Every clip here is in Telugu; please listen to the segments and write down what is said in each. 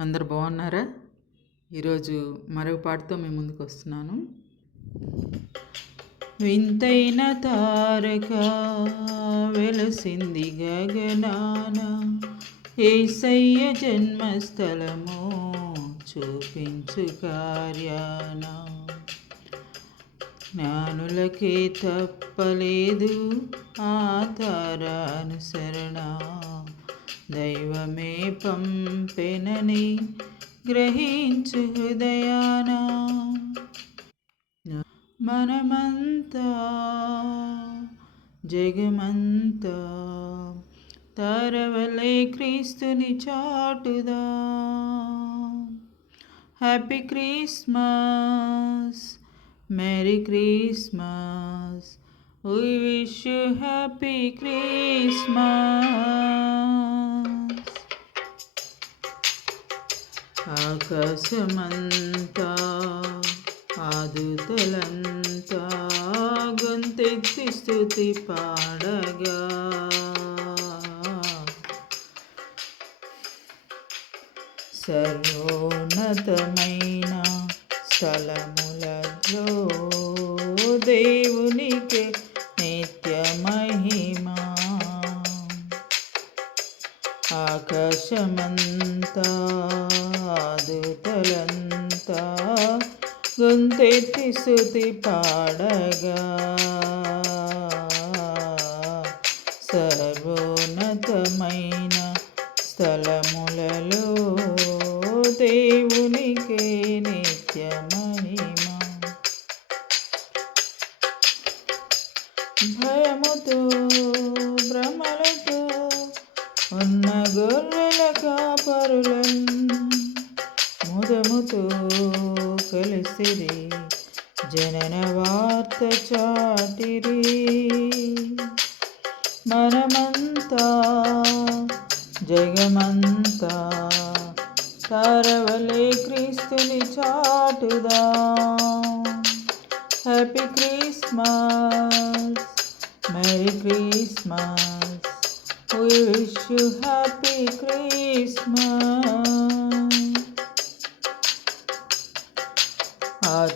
అందరు బాగున్నారా? ఈరోజు మరొక పాటతో మేము ముందుకు వస్తున్నాను. వింతైన తారక వెలసింది గగనాన ఏసయ్య జన్మస్థలము చూపించు కార్యాన. జ్ఞానులకే తప్పలేదు ఆ తారానుసరణ. దైవమే పంపెనని గ్రహించు హృదయాన మనమంతా జగమంతా తరవలే క్రీస్తుని చాటుదా happy Christmas merry Christmas We wish happy Christmas ఆకాశమంతా ఆదుతలంతా గొంతెత్తి స్థుతి పాడగా. సర్వోన్నతమైన స్థలములలో దేవునికి నిత్య మహిమా ఆకాశమంతా గొంతెత్తి శృతి పాడగా. సర్వోన్నతమైన స్థలములలో దేవునికి నిత్య మహిమా భయముతో భ్రమలతో ఉన్న గొర్రెల కాపరులన్ ముదముతో కలిసిరి జనన వార్త చాటిరి. మనమంతా జగమంతా తరవలే క్రీస్తుని చాటుదా. Happy Christmas merry Christmas we wish you happy Christmas.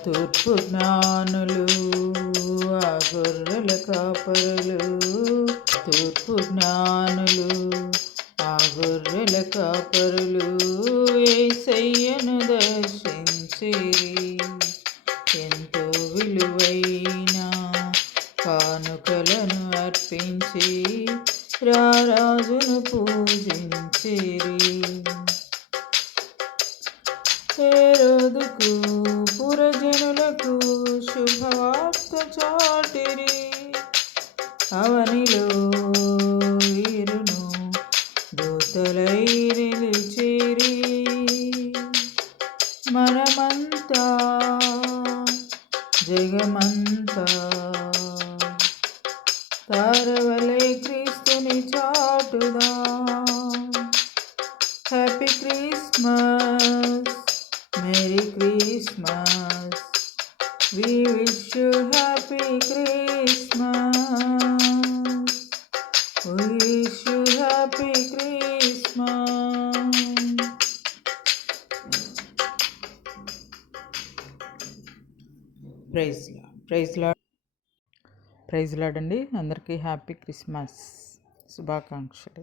తూర్పు జ్ఞానులు ఆ గొర్రెల కాపరులు. తూర్పు జ్ఞానులు ఆ గొర్రెల కాపరులు. ఏసయ్యను దర్శించిరి ఎంతో విలువైన కానుకలను అర్పించి రారాజును పూజించిరి. రోజుకు పురజనులకు శుభవార్త చాటిరి. అవనిలో ఇరును దూతలై నిలిచిరి. మనమంతా జగమంతా తారవలే క్రీస్తుని చాటుదా. Happy Christmas merry Christmas we wish you happy Christmas wish you happy Christmas praise praise lord praise lord అండి. అందరికీ హ్యాపీ క్రిస్మస్ శుభాకాంక్షలు.